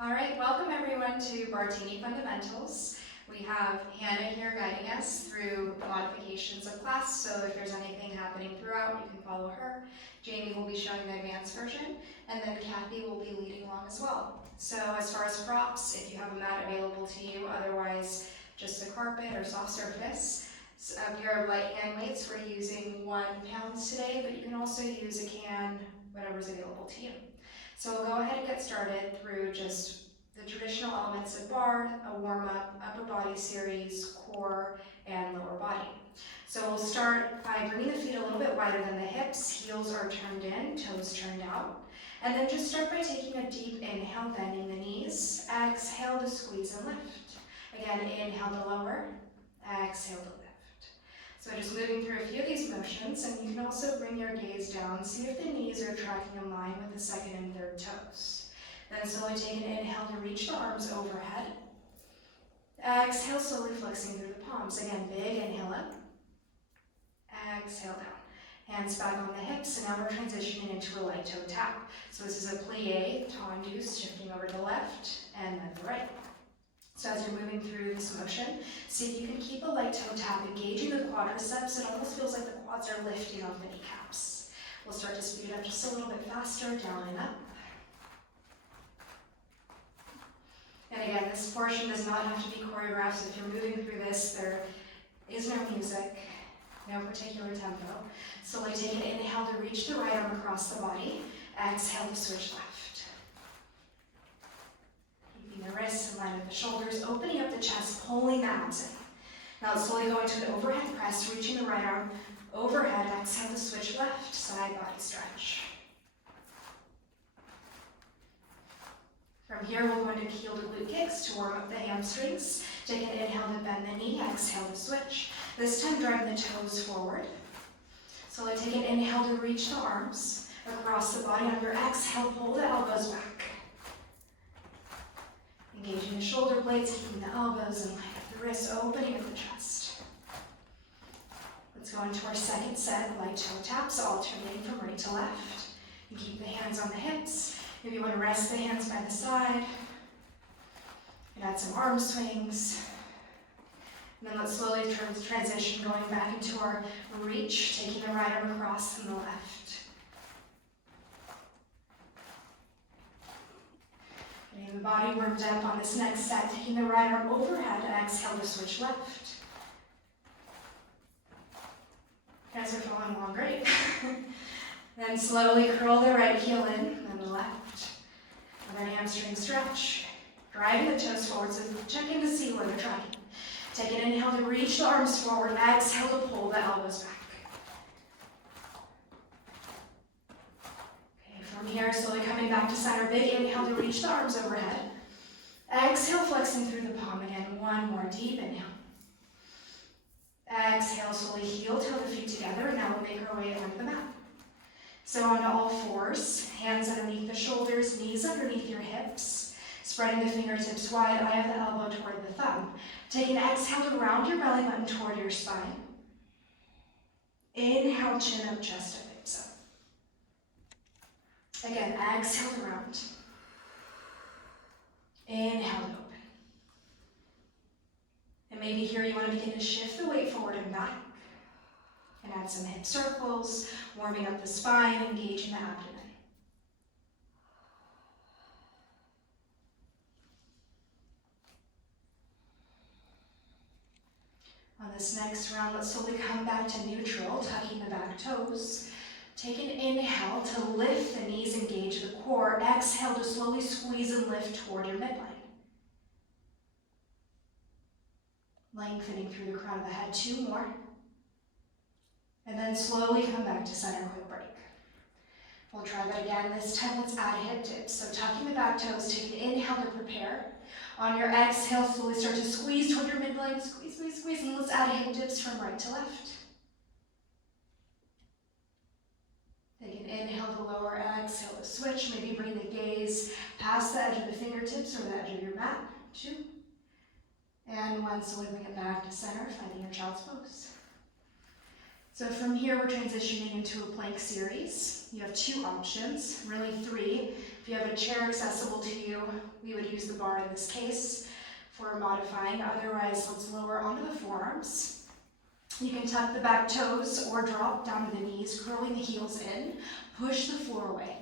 All right, welcome everyone to Barre Fundamentals. We have Hannah here guiding us through modifications of class, so if there's anything happening throughout, you can follow her. Jamie will be showing the advanced version, and then Kathy will be leading along as well. So as far as props, if you have a mat available to you, otherwise just a carpet or soft surface. A pair of light hand weights, we're using 1 pound today, but you can also use a can, whatever's available to you. So we'll go ahead and get started through just the traditional elements of barre, a warm-up, upper body series, core, and lower body. So we'll start by bringing the feet a little bit wider than the hips, heels are turned in, toes turned out. And then just start by taking a deep inhale, bending the knees. Exhale to squeeze and lift. Again, inhale to lower, exhale to lift. So just moving through a few of these motions, and you can also bring your gaze down, see if the knees are tracking in line with the second and third toes. Then slowly take an inhale to reach the arms overhead. Exhale, slowly flexing through the palms. Again, big inhale up. Exhale down. Hands back on the hips, and now we're transitioning into a light toe tap. So this is a plie, tendu, shifting over to the left, and then the right. So as you're moving through this motion, see if you can keep a light toe tap, engaging the quadriceps. It almost feels like the quads are lifting off the kneecaps. We'll start to speed up just a little bit faster, down and up. And again, this portion does not have to be choreographed. So if you're moving through this, there is no music, no particular tempo. So like take an inhale to reach the right arm across the body. Exhale to switch left. The wrists in line with the shoulders, opening up the chest, pulling the abs in. Now slowly go into an overhead press, reaching the right arm overhead. Exhale to switch left, side body stretch. From here, we'll go into heel to glute kicks to warm up the hamstrings. Take an inhale to bend the knee, exhale to switch. This time, drive the toes forward. Slowly take an inhale to reach the arms across the body. On your exhale, pull the elbows back. Engaging the shoulder blades, keeping the elbows in line with the wrists, opening up the chest. Let's go into our second set, light toe taps, alternating from right to left. You keep the hands on the hips. Maybe you want to rest the hands by the side. And add some arm swings. And then let's slowly transition, going back into our reach, taking the right arm across and the left. Getting the body warmed up on this next set, taking the right arm overhead, exhale to switch left. You guys are following along great. Then slowly curl the right heel in, then the left. And then hamstring stretch. Driving the toes forward, so check in to see where they're tracking. Take an inhale to reach the arms forward, exhale to pull the elbows back. From here, slowly coming back to center, big inhale to reach the arms overhead. Exhale, flexing through the palm again. One more deep inhale. Exhale, slowly heel, toe the feet together, and now we'll make our way onto the mat. So onto all fours, hands underneath the shoulders, knees underneath your hips, spreading the fingertips wide, eye of the elbow toward the thumb. Take an exhale to round your belly button toward your spine. Inhale, chin up, chest up, hips up. Again, exhale to round. Inhale to open. And maybe here you want to begin to shift the weight forward and back. And add some hip circles, warming up the spine, engaging the abdomen. On this next round, let's slowly come back to neutral, tucking the back toes. Take an inhale to lift the knees, engage the core. Exhale to slowly squeeze and lift toward your midline. Lengthening through the crown of the head, 2 more. And then slowly come back to center, quick break. We'll try that again. This time let's add hip dips. So tucking the back toes, take an inhale to prepare. On your exhale, slowly start to squeeze toward your midline. Squeeze, squeeze, squeeze. And let's add hip dips from right to left. Take an inhale to lower, exhale to switch. Maybe bring the gaze past the edge of the fingertips or the edge of your mat. 2. And 1, slowly bring it back to center, finding your child's pose. So from here, we're transitioning into a plank series. You have two options, really three. If you have a chair accessible to you, we would use the bar in this case for modifying. Otherwise, let's lower onto the forearms. You can tuck the back toes or drop down to the knees, curling the heels in. Push the floor away,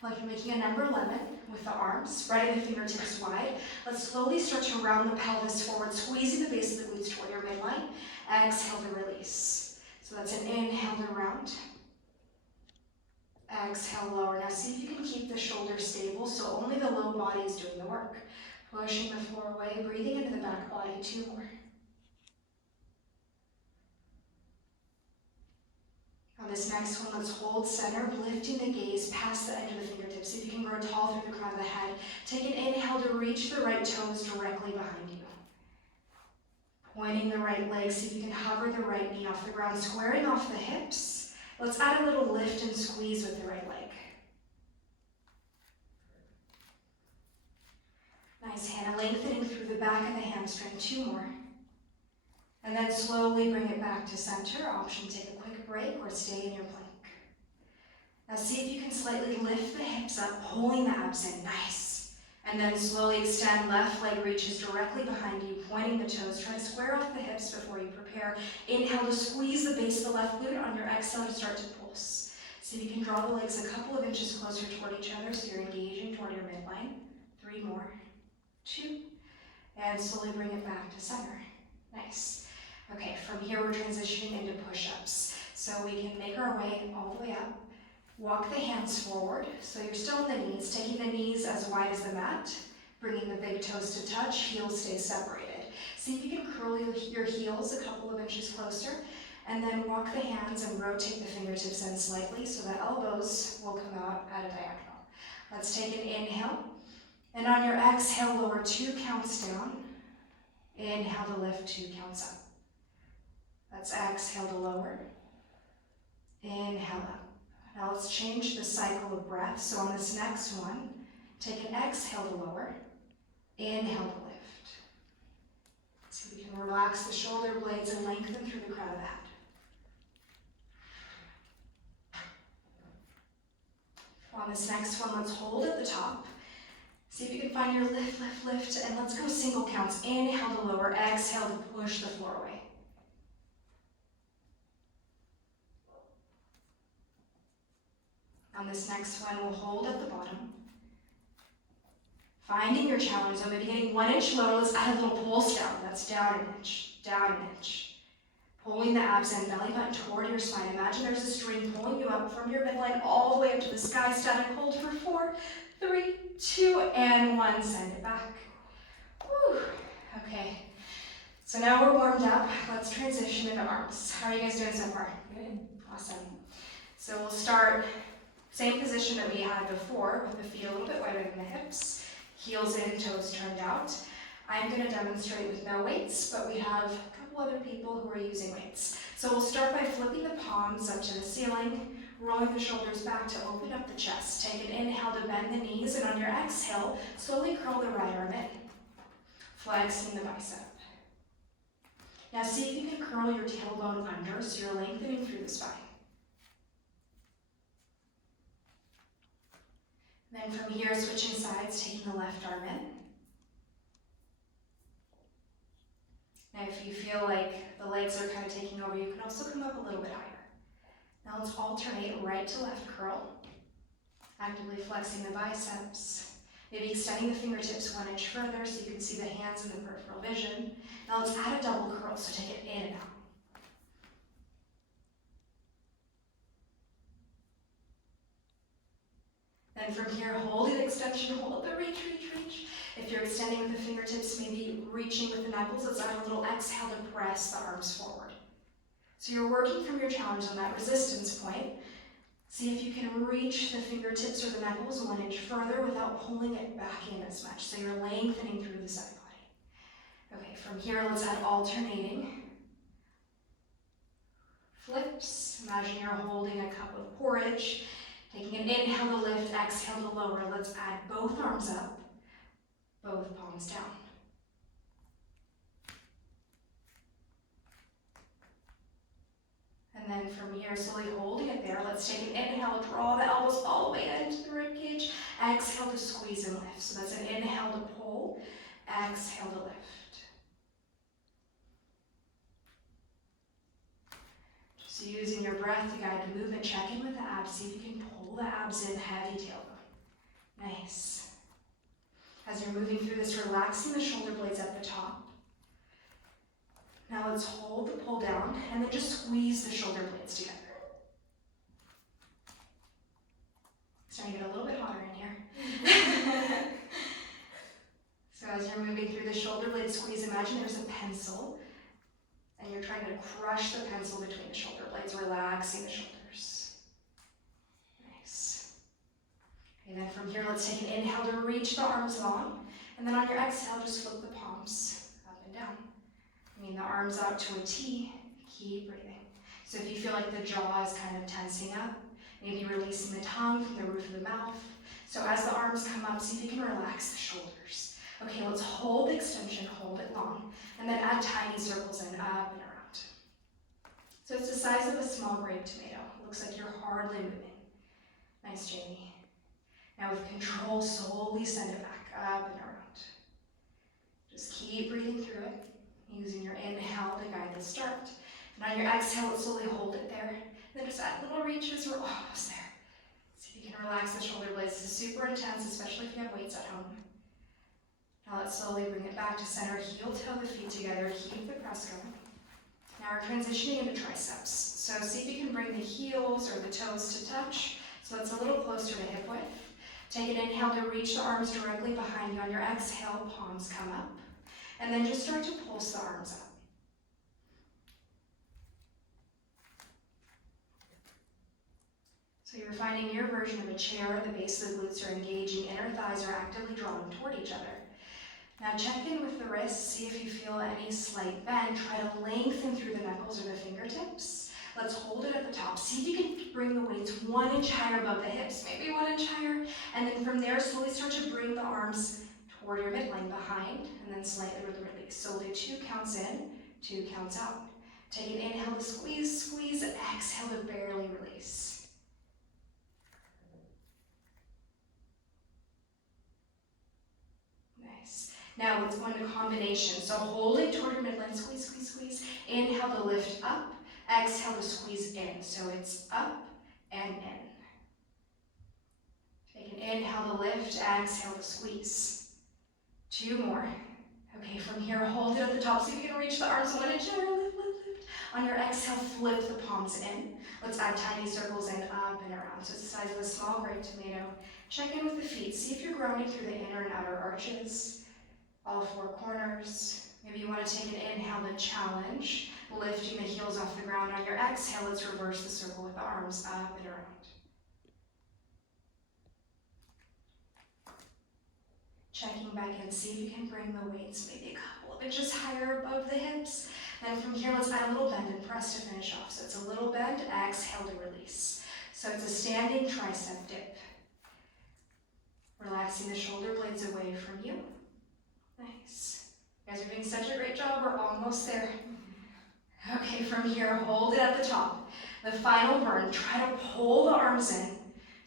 like you're making a number 11 with the arms, spreading the fingertips wide. Let's slowly start to round the pelvis forward, squeezing the base of the glutes toward your midline. Exhale to release. So that's an inhale to round. Exhale, lower. Now see if you can keep the shoulders stable so only the low body is doing the work. Pushing the floor away, breathing into the back body, 2 more. On this next one, let's hold center, lifting the gaze past the end of the fingertips. See if you can grow tall through the crown of the head. Take an inhale to reach the right toes directly behind you. Pointing the right leg, see if you can hover the right knee off the ground, squaring off the hips. Let's add a little lift and squeeze with the right leg. Nice, Hannah, lengthening through the back of the hamstring, 2 more. And then slowly bring it back to center. Option, take a quick break or stay in your plank. Now see if you can slightly lift the hips up, pulling the abs in, nice. And then slowly extend, left leg reaches directly behind you, pointing the toes. Try to square off the hips before you prepare. Inhale to squeeze the base of the left glute. On your exhale to start to pulse. See if you can draw the legs a couple of inches closer toward each other so you're engaging toward your midline. 3 more, 2, and slowly bring it back to center. Nice. Okay, from here we're transitioning into push-ups. So we can make our way all the way up. Walk the hands forward, so you're still on the knees, taking the knees as wide as the mat, bringing the big toes to touch, heels stay separated. See if you can curl your heels a couple of inches closer, and then walk the hands and rotate the fingertips in slightly so the elbows will come out at a diagonal. Let's take an inhale, and on your exhale, lower 2 counts down. Inhale to lift, 2 counts up. Let's exhale to lower. Inhale up. Now let's change the cycle of breath. So on this next one, take an exhale to lower, inhale to lift. So we can relax the shoulder blades and lengthen through the crown of the head. On this next one, let's hold at the top. See if you can find your lift, lift, lift, and let's go single counts. Inhale to lower, exhale to push the floor away. On this next one, we'll hold at the bottom. Finding your challenge zone, maybe getting 1 inch lower. Let's add a little pulse down. That's down an inch, down an inch. Pulling the abs and belly button toward your spine. Imagine there's a string pulling you up from your midline all the way up to the sky. Static hold for 4, 3, 2, and 1. Send it back. Whew. Okay. So now we're warmed up. Let's transition into arms. How are you guys doing so far? Good. Awesome. So we'll start same position that we had before, with the feet a little bit wider than the hips. Heels in, toes turned out. I'm going to demonstrate with no weights, but we have a couple other people who are using weights. So we'll start by flipping the palms up to the ceiling, rolling the shoulders back to open up the chest. Take an inhale to bend the knees, and on your exhale, slowly curl the right arm in, flexing the bicep. Now see if you can curl your tailbone under so you're lengthening through the spine. Then from here, switching sides, taking the left arm in. Now if you feel like the legs are kind of taking over, you can also come up a little bit higher. Now let's alternate right to left curl, actively flexing the biceps, maybe extending the fingertips 1 inch further so you can see the hands in the peripheral vision. Now let's add a double curl, so take it in and out. Then from here, hold an extension, hold the reach, reach, reach. If you're extending with the fingertips, maybe reaching with the knuckles, let's add a little exhale to press the arms forward. So you're working from your challenge on that resistance point. See if you can reach the fingertips or the knuckles 1 inch further without pulling it back in as much. So you're lengthening through the side body. Okay, from here, let's add alternating flips. Imagine you're holding a cup of porridge. Taking an inhale to lift, exhale to lower. Let's add both arms up, both palms down. And And then from here, slowly holding it there, let's take an inhale, draw the elbows all the way into the rib cage. Exhale to squeeze and lift. So that's an inhale to pull, exhale to lift. Just using your breath to guide the movement, check in with the abs. See if you can pull the abs in, heavy tailbone. Nice. As you're moving through this, relaxing the shoulder blades at the top. Now let's hold the pull down and then just squeeze the shoulder blades together. Starting to get a little bit hotter in here. So as you're moving through the shoulder blade squeeze, imagine there's a pencil and you're trying to crush the pencil between the shoulder blades, relaxing the shoulders. Nice. Okay, then from here, let's take an inhale to reach the arms long, and then on your exhale, just flip the palms up and down. Bringing the arms out to a T, keep breathing. So if you feel like the jaw is kind of tensing up, maybe releasing the tongue from the roof of the mouth. So as the arms come up, see if you can relax the shoulders. Okay, let's hold the extension, hold it long, and then add tiny circles in, up and around. So it's the size of a small grape tomato. It looks like you're hardly moving. Nice, Jamie. Now with control, slowly send it back, up and around. Just keep breathing through it, using your inhale to guide the start. And on your exhale, let's slowly hold it there. And then just add little reaches, we're almost there. See if you can relax the shoulder blades. This is super intense, especially if you have weights at home. Now let's slowly bring it back to center, heel toe the feet together, keep the press going. Now we're transitioning into triceps. So see if you can bring the heels or the toes to touch, so that's a little closer to hip width. Take an inhale to reach the arms directly behind you. On your exhale, palms come up. And then just start to pulse the arms up. So you're finding your version of a chair, the base of the glutes are engaging, inner thighs are actively drawing toward each other. Now check in with the wrists, see if you feel any slight bend. Try to lengthen through the knuckles or the fingertips. Let's hold it at the top. See if you can bring the weights 1 inch higher above the hips, maybe 1 inch higher. And then from there, slowly start to bring the arms toward your midline behind, and then slightly release. So do 2 counts in, 2 counts out. Take an inhale to squeeze, squeeze, exhale to barely release. Nice. Now let's go into combination. So holding toward your midline, squeeze, squeeze, squeeze. Inhale to lift up, exhale to squeeze in. So it's up and in. Take an inhale to lift, exhale to squeeze. 2 more. Okay, from here, hold it at the top so you can reach the arms 1 inch higher, lift, lift, lift. On your exhale, flip the palms in. Let's add tiny circles in, up and around. So it's the size of a small grape tomato. Check in with the feet. See if you're grounding through the inner and outer arches, all 4 corners. Maybe you want to take an inhale to challenge, lifting the heels off the ground. On your exhale, let's reverse the circle with the arms up and around. Checking back in, see if you can bring the weights maybe a couple of inches higher above the hips. Then from here, let's add a little bend and press to finish off. So it's a little bend, exhale to release. So it's a standing tricep dip. Relaxing the shoulder blades away from you. Nice. You guys are doing such a great job. We're almost there. Okay, from here, hold it at the top. The final burn, try to pull the arms in.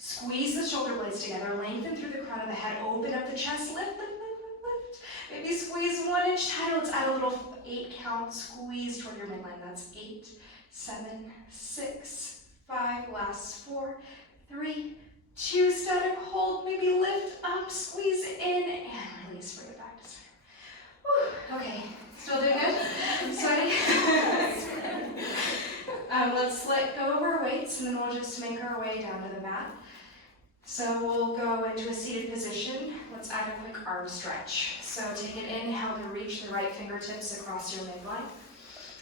Squeeze the shoulder blades together. Lengthen through the crown of the head. Open up the chest. Lift, lift, lift, lift, lift. Maybe squeeze 1 inch tighter. Let's add a little 8 count squeeze toward your midline. That's 8, 7, 6, 5. Last 4, 3, 2. Static hold. Maybe lift up, squeeze in, and release. Bring it back to center. Whew. Okay, still doing good? Sweaty? Let's let go of our weights, and then we'll just make our way down to the mat. So we'll go into a seated position. Let's add a quick arm stretch. So take an inhale to reach the right fingertips across your midline.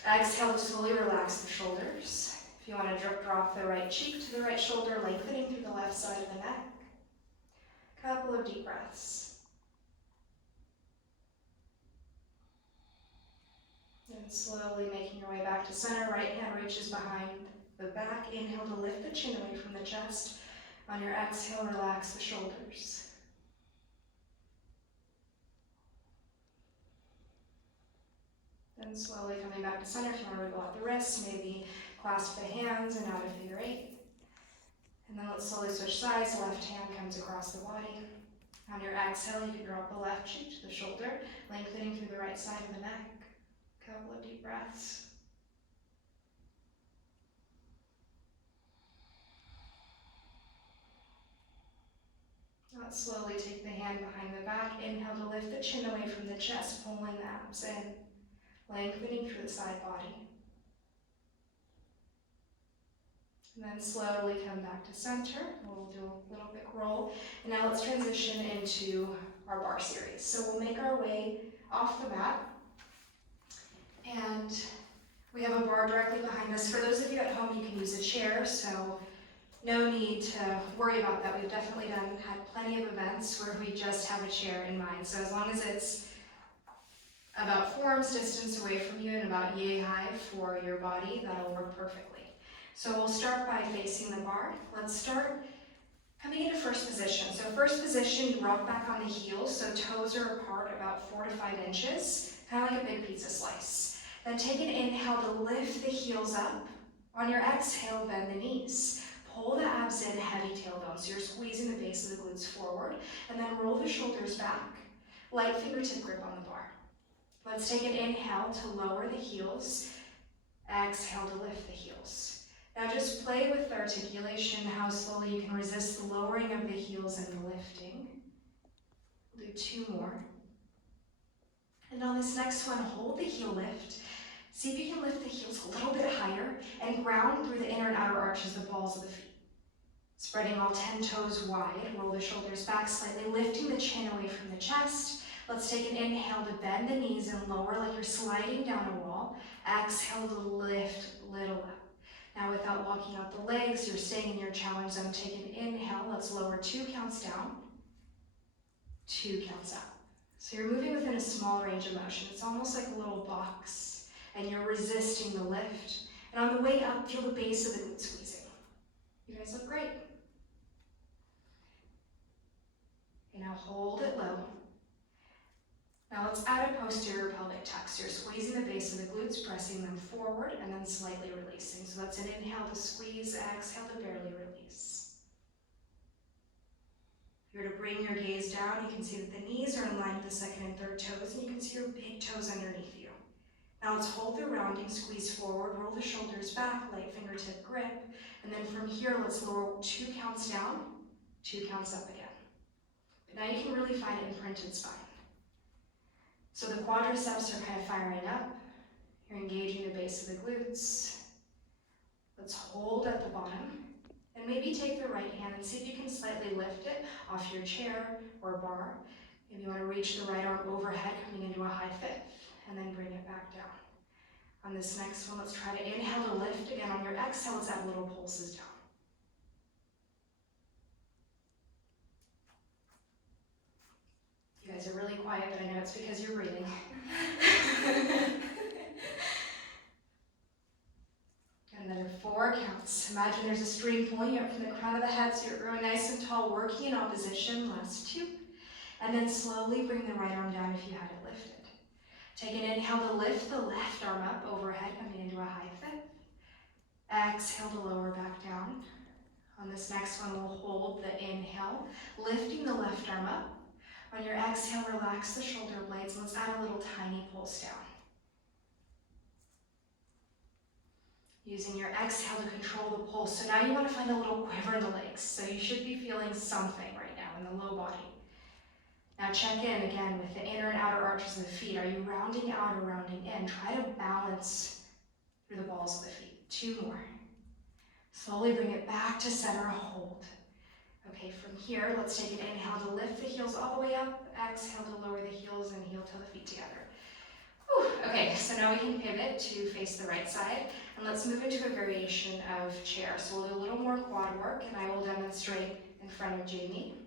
Exhale to slowly relax the shoulders. If you want to drop the right cheek to the right shoulder, lengthening through the left side of the neck. Couple of deep breaths. And slowly making your way back to center. Right hand reaches behind the back. Inhale to lift the chin away from the chest. On your exhale, relax the shoulders. Then slowly coming back to center. If you want to wiggle out the wrists, maybe Clasp the hands and out of figure 8. And then let's slowly switch sides. Left hand comes across the body. On your exhale, you can drop the left cheek to the shoulder, lengthening through the right side of the neck. Couple of deep breaths. Let's slowly take the hand behind the back. Inhale to lift the chin away from the chest, pulling the abs in, lengthening through the side body. And then slowly come back to center. We'll do a little bit roll. And now let's transition into our bar series. So we'll make our way off the mat. And we have a bar directly behind us. For those of you at home, you can use a chair, so no need to worry about that. We've definitely had plenty of events where we just have a chair in mind. So as long as it's about forearms distance away from you and about yay high for your body, that'll work perfectly. So we'll start by facing the bar. Let's start coming into first position. So first position, you rock back on the heels, so toes are apart about 4 to 5 inches, kind of like a big pizza slice. Then take an inhale to lift the heels up. On your exhale, bend the knees. Pull the abs in, heavy tailbone, so you're squeezing the base of the glutes forward, and then roll the shoulders back. Light fingertip grip on the bar. Let's take an inhale to lower the heels. Exhale to lift the heels. Now just play with the articulation, how slowly you can resist the lowering of the heels and the lifting. We'll do 2 more. And on this next one, hold the heel lift. See if you can lift the heels a little bit higher and ground through the inner and outer arches, the balls of the feet. Spreading all 10 toes wide, roll the shoulders back slightly, lifting the chin away from the chest. Let's take an inhale to bend the knees and lower like you're sliding down a wall. Exhale to lift little up. Now without walking out the legs, you're staying in your challenge zone. Take an inhale, let's lower 2 counts down, 2 counts up. So you're moving within a small range of motion. It's almost like a little box, and you're resisting the lift. And on the way up, feel the base of the glute squeezing. You guys look great. Okay, now hold it low. Now let's add a posterior pelvic tuck. So you're squeezing the base of the glutes, pressing them forward, and then slightly releasing. So that's an inhale to squeeze, exhale to barely release. If you're to bring your gaze down, you can see that the knees are in line with the second and third toes, and you can see your big toes underneath you. Now let's hold the rounding, squeeze forward, roll the shoulders back, light fingertip grip, and then from here, let's lower 2 counts down, 2 counts up again. But now you can really find an imprinted spine. So the quadriceps are kind of firing up. You're engaging the base of the glutes. Let's hold at the bottom. And maybe take the right hand and see if you can slightly lift it off your chair or bar. Maybe you want to reach the right arm overhead, coming into a high fifth, and then bring it back down. On this next one, let's try to inhale to lift. Again, on your exhale, let's add little pulses down. You guys are really quiet, but I know it's because you're breathing. And then 4 counts. Imagine there's a string pulling you up from the crown of the head, so you're growing nice and tall, working in opposition. Last 2. And then slowly bring the right arm down if you had it lifted. Take an inhale to lift the left arm up overhead, coming into a high fifth. Exhale to lower back down. On this next one, we'll hold the inhale, lifting the left arm up. On your exhale, relax the shoulder blades, and let's add a little tiny pulse down. Using your exhale to control the pulse. So now you want to find a little quiver in the legs. So you should be feeling something right now in the low body. Now check in again with the inner and outer arches of the feet. Are you rounding out or rounding in? Try to balance through the balls of the feet. 2 more. Slowly bring it back to center, hold. Okay, from here, let's take an inhale to lift the heels all the way up. Exhale to lower the heels and heel toe the feet together. Whew. Okay, so now we can pivot to face the right side, and let's move into a variation of chair. So we'll do a little more quad work, and I will demonstrate in front of Jamie.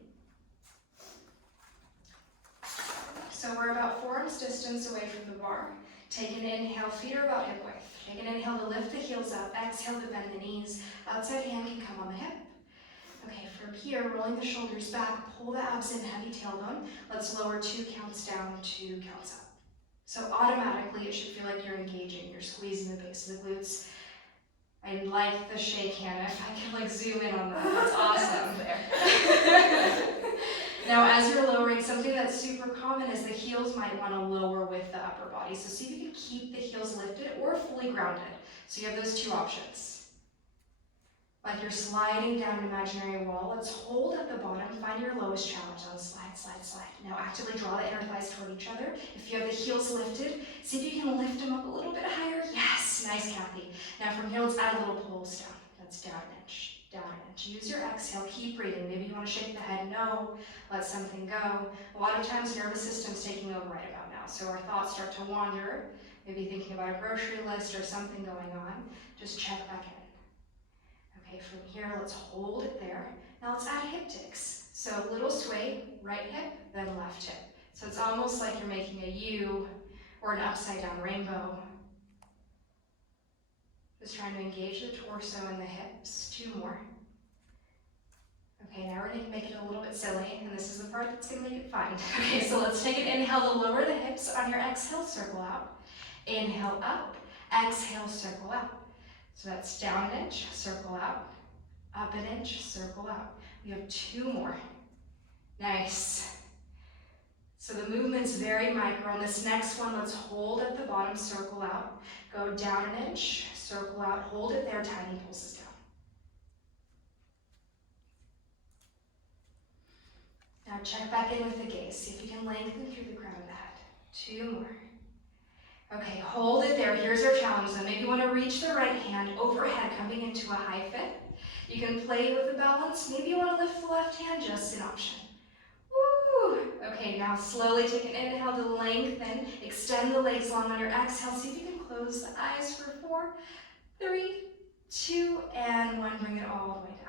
So we're about forearms distance away from the bar. Take an inhale, feet are about hip width. Take an inhale to lift the heels up. Exhale to bend the knees. Outside hand can come on the hip. Okay, from here, rolling the shoulders back, pull the abs in, heavy tailbone. Let's lower 2 counts down, 2 counts up. So automatically, it should feel like you're engaging. You're squeezing the base of the glutes. I like the shake, Hannah. If I can like zoom in on that, that's awesome. Now, as you're lowering, something that's super common is the heels might want to lower with the upper body. So see if you can keep the heels lifted or fully grounded. So you have those two options. Like you're sliding down an imaginary wall. Let's hold at the bottom. Find your lowest challenge zone. Slide, slide, slide. Now actively draw the inner thighs toward each other. If you have the heels lifted, see if you can lift them up a little bit higher. Yes, nice, Kathy. Now from here, let's add a little pulse down. That's down an inch, down an inch. Use your exhale. Keep breathing. Maybe you want to shake the head. No, let something go. A lot of times, nervous system's taking over right about now. So our thoughts start to wander. Maybe thinking about a grocery list or something going on. Just check back in. Okay, from here, let's hold it there. Now let's add hip ticks. So little sway, right hip, then left hip. So it's almost like you're making a U or an upside down rainbow. Just trying to engage the torso and the hips. 2 more. Okay, now we're going to make it a little bit silly, and this is the part that's going to make it fun. Okay, so let's take an inhale to lower the hips. On your exhale, circle out. Inhale up, exhale, circle out. So that's down an inch, circle out. Up an inch, circle out. We have 2 more. Nice. So the movement's very micro. On this next one, let's hold at the bottom, circle out. Go down an inch, circle out, hold it there, tiny pulses down. Now check back in with the gaze. See if you can lengthen through the crown of the head. 2 more. Okay, hold it there. Here's our challenge. So maybe you want to reach the right hand overhead, coming into a high fit. You can play with the balance. Maybe you want to lift the left hand, just an option. Woo! Okay, now slowly take an inhale to lengthen. Extend the legs long on your exhale. See if you can close the eyes for 4, 3, 2, and 1. Bring it all the way down.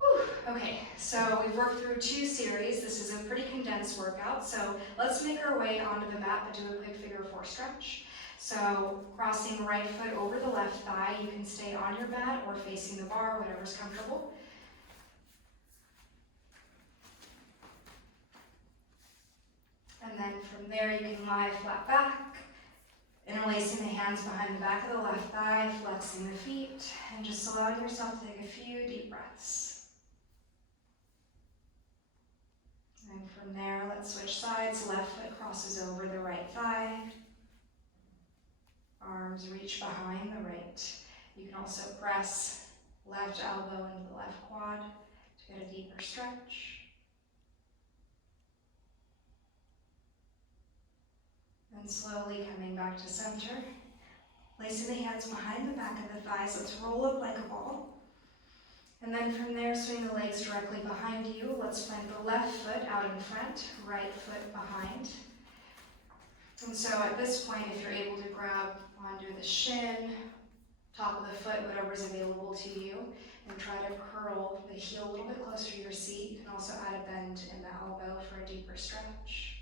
Whew. Okay, so we've worked through 2 series. This is a pretty condensed workout. So let's make our way onto the mat, but do a quick figure 4 stretch. So crossing right foot over the left thigh. You can stay on your mat or facing the bar, whatever's comfortable. And then from there, you can lie flat back, interlacing the hands behind the back of the left thigh, flexing the feet, and just allowing yourself to take a few deep breaths. And from there, let's switch sides. Left foot crosses over the right thigh. Arms reach behind the right. You can also press left elbow into the left quad to get a deeper stretch. And slowly coming back to center. Placing the hands behind the back of the thighs. Let's roll up like a ball. And then from there, swing the legs directly behind you. Let's plant the left foot out in front, right foot behind. And so at this point, if you're able to grab onto the shin, top of the foot, whatever's available to you, and try to curl the heel a little bit closer to your seat. You can also add a bend in the elbow for a deeper stretch.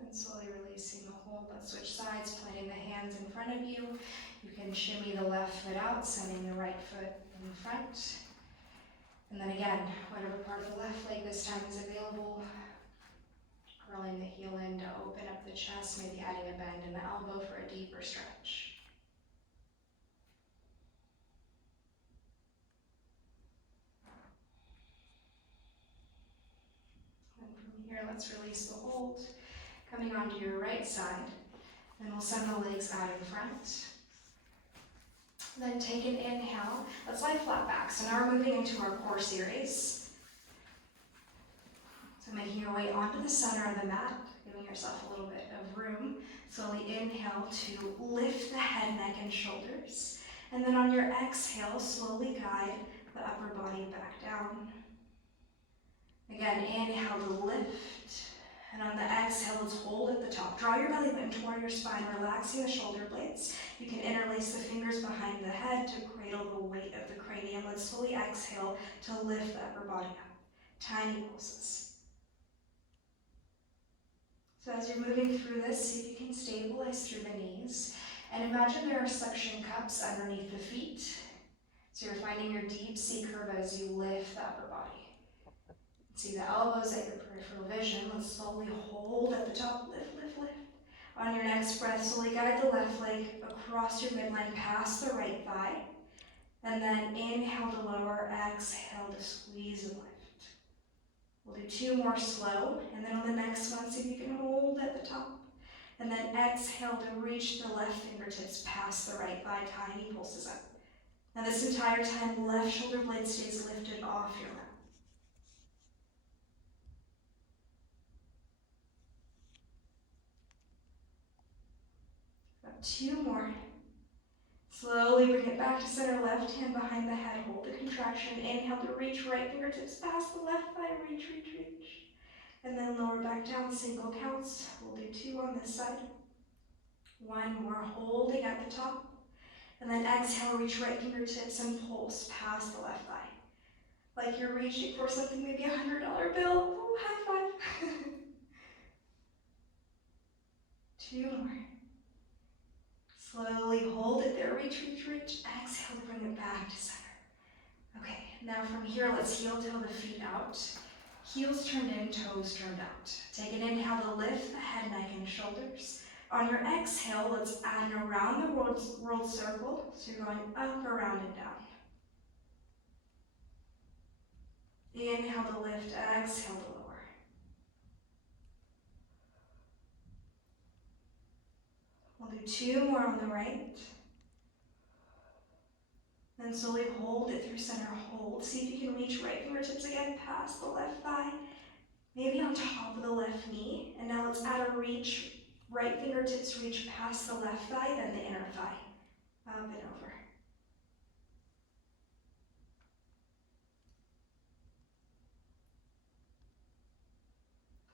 And slowly releasing the hold. Let's switch sides, planting the hands in front of you. You can shimmy the left foot out, sending the right foot in front. And then again, whatever part of the left leg this time is available, curling the heel in to open up the chest, maybe adding a bend in the elbow for a deeper stretch. And from here, let's release the hold. Coming onto your right side, then we'll send the legs out in front. Then take an inhale. Let's lie flat back. So now we're moving into our core series. So making your way onto the center of the mat, giving yourself a little bit of room. Slowly inhale to lift the head, neck, and shoulders. And then on your exhale, slowly guide the upper body back down. Again, inhale to lift. And on the exhale, let's hold at the top. Draw your belly button toward your spine, relaxing the shoulder blades. You can interlace the fingers behind the head to cradle the weight of the cranium. Let's slowly exhale to lift the upper body up. Tiny pulses. So as you're moving through this, see if you can stabilize through the knees. And imagine there are suction cups underneath the feet. So you're finding your deep C curve as you lift the upper body. See the elbows at your peripheral vision. Let's slowly hold at the top, lift, lift, lift. On your next breath, slowly guide the left leg across your midline, past the right thigh. And then inhale to lower, exhale to squeeze and lift. We'll do 2 more slow, and then on the next one, see if you can hold at the top. And then exhale to reach the left fingertips past the right thigh, tiny pulses up. Now this entire time, left shoulder blade stays lifted off your mat. Got 2 more. Slowly bring it back to center, left hand behind the head, hold the contraction. Inhale to reach right fingertips past the left thigh, reach, reach, reach. And then lower back down, single counts. We'll do 2 on this side. 1 more, holding at the top. And then exhale, reach right fingertips and pulse past the left thigh. Like you're reaching for something, maybe a $100 bill. Ooh, high five. 2 more. Slowly hold it there, reach, reach, reach. Exhale to bring it back to center. Okay, now from here, let's heel toe the feet out. Heels turned in, toes turned out. Take an inhale to lift the head, neck, and shoulders. On your exhale, let's add an around the world circle. So you're going up, around, and down. Inhale to lift, exhale to lower. We'll do 2 more on the right. Then slowly hold it through center, hold. See if you can reach right fingertips again past the left thigh. Maybe on top of the left knee. And now let's add a reach. Right fingertips reach past the left thigh, then the inner thigh. Up and over.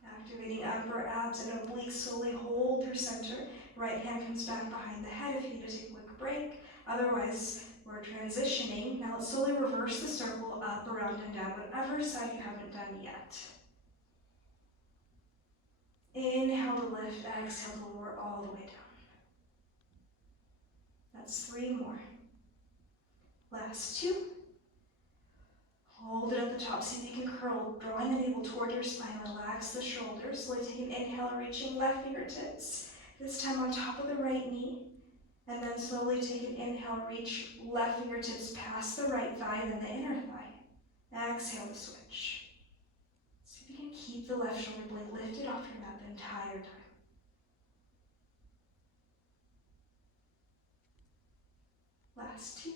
Activating upper abs and obliques, slowly hold through center. Right hand comes back behind the head if you need to take a quick break. Otherwise, we're transitioning. Now let's slowly reverse the circle up, around, and down, whatever side you haven't done yet. Inhale to lift, exhale to lower all the way down. That's 3 more. Last 2. Hold it at the top, see if you can curl, drawing the navel toward your spine, relax the shoulders. Slowly take an inhale, reaching left fingertips, this time on top of the right knee. And then slowly take an inhale, reach left fingertips past the right thigh, then the inner thigh. Exhale to switch. See if you can keep the left shoulder blade lifted off your mat the entire time. Last 2.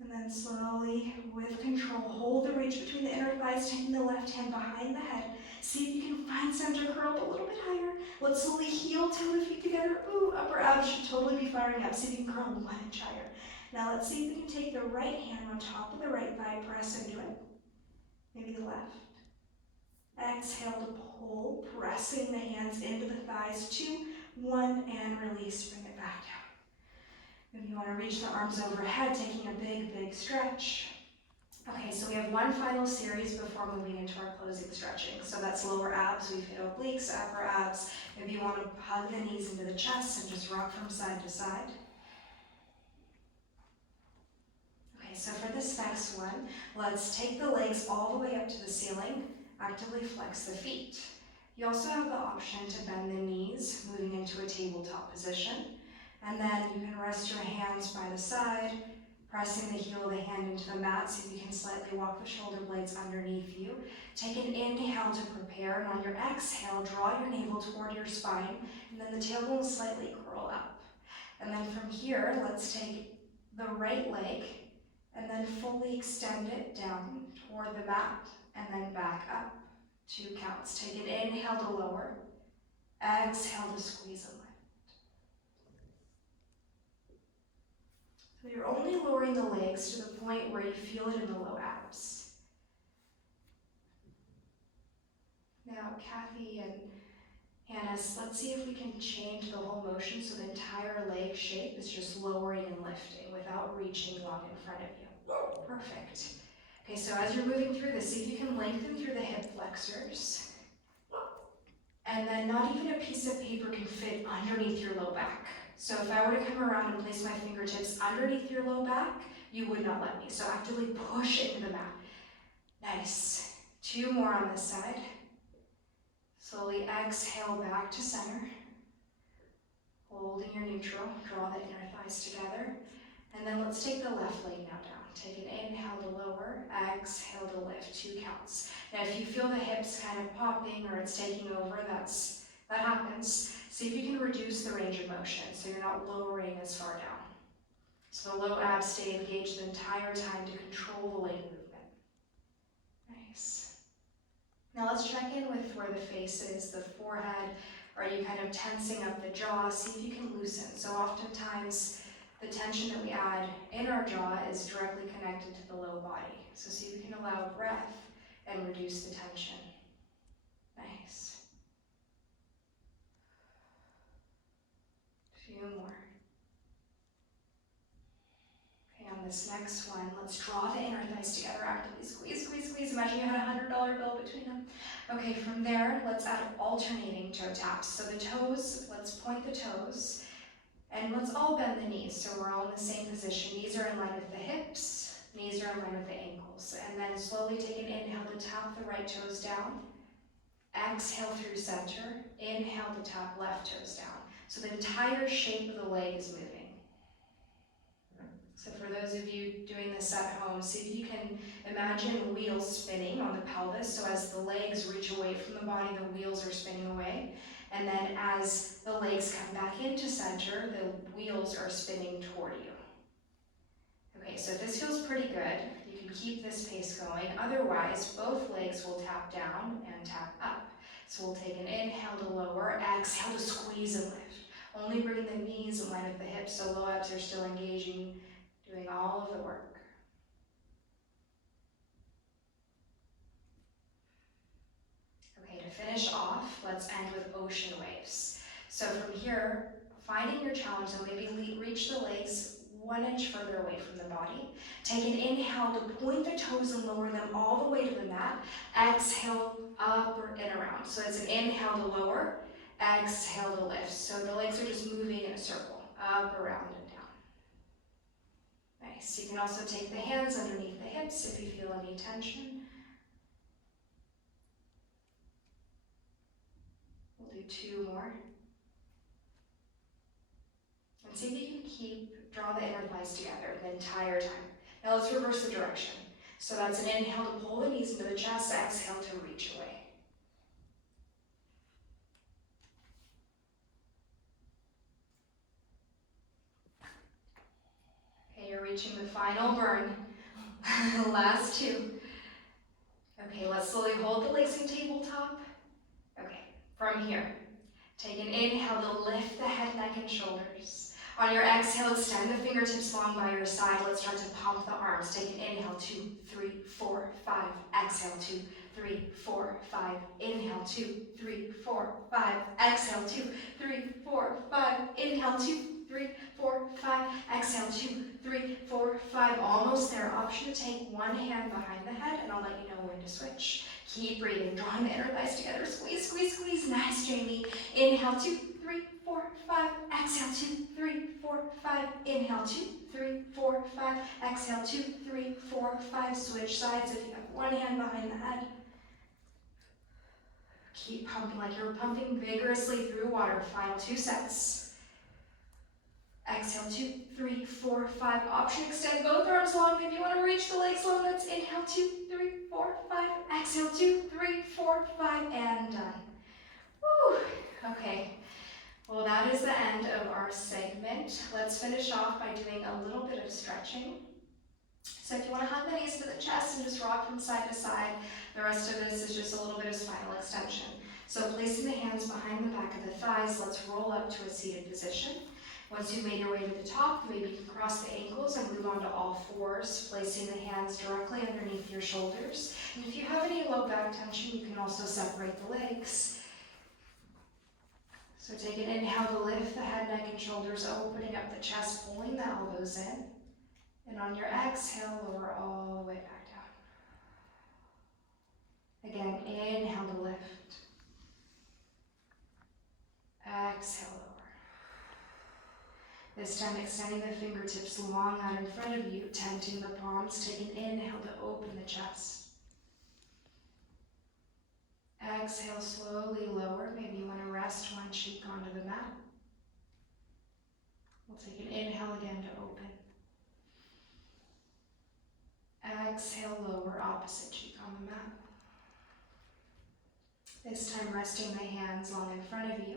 And then slowly, with control, hold the reach between the inner thighs, taking the left hand behind the head. See if you can find center curl a little bit higher. Let's slowly heel toe the feet together. Ooh, upper abs should totally be firing up. See if you can curl 1 inch higher. Now let's see if we can take the right hand on top of the right thigh, press into it. Maybe the left. Exhale to pull, pressing the hands into the thighs. 2, 1, and release. Bring it back down. Maybe you want to reach the arms overhead, taking a big, big stretch. Okay, so we have 1 final series before moving into our closing stretching. So that's lower abs, we've hit obliques, upper abs. Maybe you want to hug the knees into the chest and just rock from side to side. Okay, so for this next one, let's take the legs all the way up to the ceiling, actively flex the feet. You also have the option to bend the knees, moving into a tabletop position. And then you can rest your hands by the side, pressing the heel of the hand into the mat so you can slightly walk the shoulder blades underneath you. Take an inhale to prepare, and on your exhale, draw your navel toward your spine, and then the tailbone will slightly curl up. And then from here, let's take the right leg and then fully extend it down toward the mat and then back up. 2 counts. Take an inhale to lower, exhale to squeeze and lift. So you're only lowering the legs to the point where you feel it in the low abs. Now, Kathy and Hannah, let's see if we can change the whole motion so the entire leg shape is just lowering and lifting without reaching long in front of you. Perfect. Okay, so as you're moving through this, see if you can lengthen through the hip flexors. And then not even a piece of paper can fit underneath your low back. So if I were to come around and place my fingertips underneath your low back, you would not let me. So actively push it into the mat. Nice. 2 more on this side. Slowly exhale back to center. Holding your neutral, draw the inner thighs together. And then let's take the left leg now down. Take an inhale to lower, exhale to lift, 2 counts. Now if you feel the hips kind of popping or it's taking over, that happens. See if you can reduce the range of motion so you're not lowering as far down. So the low abs stay engaged the entire time to control the leg movement. Nice. Now let's check in with where the face is, the forehead. Are you kind of tensing up the jaw? See if you can loosen. So oftentimes the tension that we add in our jaw is directly connected to the low body. So see if you can allow breath and reduce the tension. Nice. 2 more. Okay, on this next one, let's draw the inner thighs together, actively squeeze, squeeze, squeeze. Imagine you had a $100 bill between them. Okay, from there, let's add alternating toe taps. So the toes, let's point the toes, and let's all bend the knees. So we're all in the same position. Knees are in line with the hips, knees are in line with the ankles. And then slowly take an inhale to tap the right toes down. Exhale through center. Inhale to tap left toes down. So the entire shape of the leg is moving. So for those of you doing this at home, see if you can imagine wheels spinning on the pelvis. So as the legs reach away from the body, the wheels are spinning away. And then as the legs come back into center, the wheels are spinning toward you. Okay, so if this feels pretty good, you can keep this pace going. Otherwise, both legs will tap down and tap up. So we'll take an inhale to lower, exhale to squeeze and lift. Only bringing the knees in line with the hips, so low abs are still engaging, doing all of the work. Okay, to finish off, let's end with ocean waves. So from here, finding your challenge, so maybe reach the legs 1 inch further away from the body. Take an inhale to point the toes and lower them all the way to the mat. Exhale up and around. So it's an inhale to lower, exhale to lift. So the legs are just moving in a circle, up, around, and down. Nice. You can also take the hands underneath the hips if you feel any tension. We'll do 2 more. And see if you can draw the inner thighs together the entire time. Now let's reverse the direction. So that's an inhale to pull the knees into the chest, exhale to reach away. Okay, you're reaching the final burn. The last 2. Okay, let's slowly hold the legs in tabletop. Okay, from here, take an inhale to lift the head, neck, and shoulders. On your exhale, extend the fingertips long by your side. Let's start to pump the arms. Take an inhale, 2, 3, 4, 5. Exhale, 2, 3, 4, 5. Inhale, 2, 3, 4, 5. Exhale, 2, 3, 4, 5. Inhale, 2, 3, 4, 5. Exhale, 2, 3, 4, 5. Almost there. Option to take one hand behind the head, and I'll let you know when to switch. Keep breathing, drawing the inner thighs together. Squeeze, squeeze, squeeze. Nice, Jamie. Inhale, 2, 3, 4, 5. Exhale, 2, 3, 4, 5. Inhale, 2, 3, 4, 5. Exhale, 2, 3, 4, 5. Switch sides if you have one hand behind the head. Keep pumping like you're pumping vigorously through water. Final 2 sets. Exhale, 2, 3, 4, 5. Option, extend both arms long. If you want to reach the legs long, let's inhale, 2, 3, 4, 5. Exhale, 2, 3, 4, 5, and done. Woo! Okay. Well, that is the end of our segment. Let's finish off by doing a little bit of stretching. So if you want to hug the knees to the chest and just rock from side to side, the rest of this is just a little bit of spinal extension. So placing the hands behind the back of the thighs, let's roll up to a seated position. Once you've made your way to the top, maybe you can cross the ankles and move on to all fours, placing the hands directly underneath your shoulders. And if you have any low back tension, you can also separate the legs. So take an inhale to lift the head, neck, and shoulders, opening up the chest, pulling the elbows in. And on your exhale, lower all the way back down. Again, inhale to lift. Exhale, lower. This time, extending the fingertips long out in front of you, tenting the palms. Take an inhale to open the chest. Exhale, slowly lower. Maybe you want to rest one cheek onto the mat. We'll take an inhale again to open. Exhale, lower, opposite cheek on the mat. This time resting the hands long in front of you.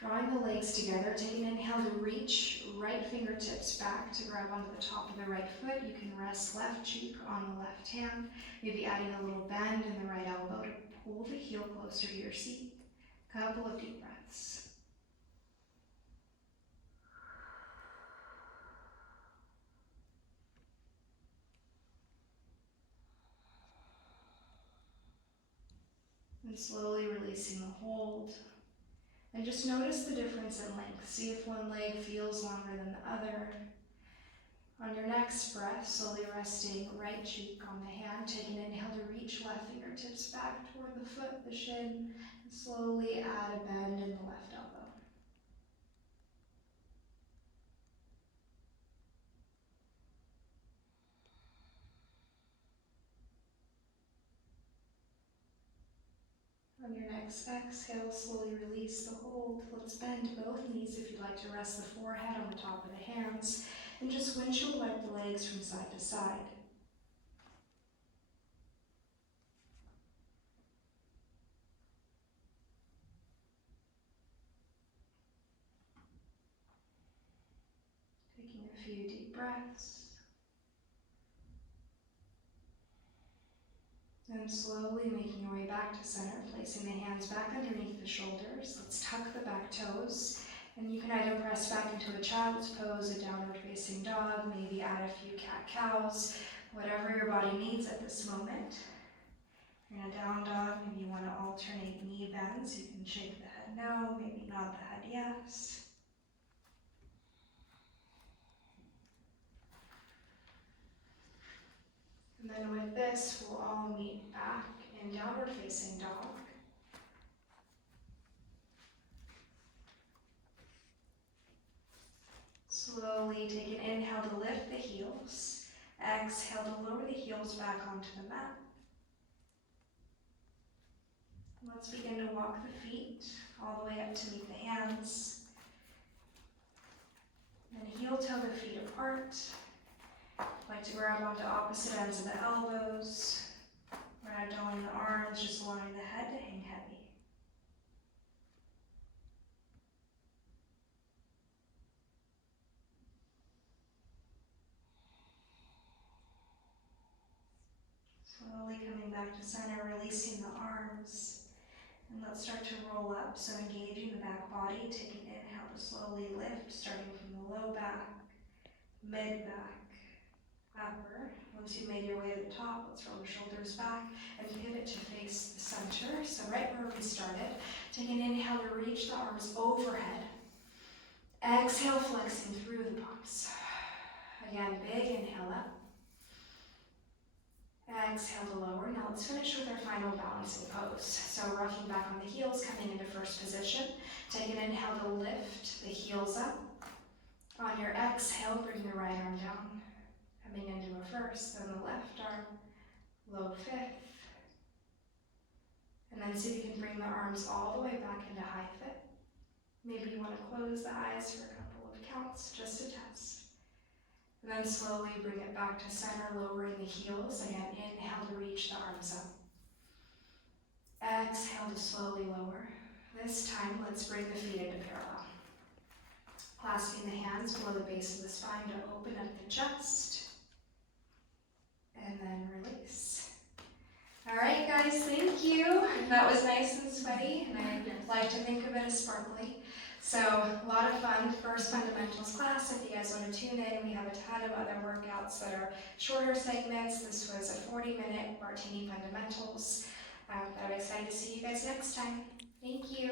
Drawing the legs together, take an inhale to reach right fingertips back to grab onto the top of the right foot. You can rest left cheek on the left hand, maybe adding a little bend in the right elbow to pull the heel closer to your seat. Couple of deep breaths. And slowly releasing the hold. And just notice the difference in length. See if one leg feels longer than the other. On your next breath, slowly resting right cheek on the hand. Take an inhale to reach left fingertips back toward the foot, the shin. And slowly add a bend in the left elbow. On your next exhale, slowly release the hold. Let's bend both knees if you'd like to rest the forehead on the top of the hands. And just windshield wipe the legs from side to side. Taking a few deep breaths. And slowly making your way back to center, placing the hands back underneath the shoulders. Let's tuck the back toes. And you can either press back into a child's pose, a downward facing dog, maybe add a few cat-cows, whatever your body needs at this moment. In a down dog, maybe you want to alternate knee bends. You can shake the head no, maybe nod the head yes. And then with this, we'll all meet back in downward facing dog. Slowly take an inhale to lift the heels. Exhale to lower the heels back onto the mat. Let's begin to walk the feet all the way up to meet the hands. And heel toe the feet apart. Like to grab onto opposite ends of the elbows. We're not drawing the arms, just allowing the head to hang heavy. Slowly coming back to center, releasing the arms. And let's start to roll up, so engaging the back body, taking an inhale to slowly lift, starting from the low back, mid back, upper. Once you've made your way to the top, let's roll the shoulders back and pivot to face the center. So right where we started, take an inhale to reach the arms overhead. Exhale, flexing through the palms. Again, big inhale up. Exhale to lower. Now let's finish with our final balancing pose. So rocking back on the heels, coming into first position. Take an inhale to lift the heels up. On your exhale, bring your right arm down. Coming into a first, then the left arm, low fifth. And then see if you can bring the arms all the way back into high fifth. Maybe you want to close the eyes for a couple of counts, just to test. And then slowly bring it back to center, lowering the heels. Again, inhale to reach the arms up. Exhale to slowly lower. This time, let's bring the feet into parallel. Clasping the hands below the base of the spine to open up the chest. And then release. All right, guys, thank you. That was nice and sweaty, and I like to think of it as sparkly. So a lot of fun, first fundamentals class. If you guys want to tune in, we have a ton of other workouts that are shorter segments. This was a 40-minute Bartini fundamentals. But I'm excited to see you guys next time. Thank you.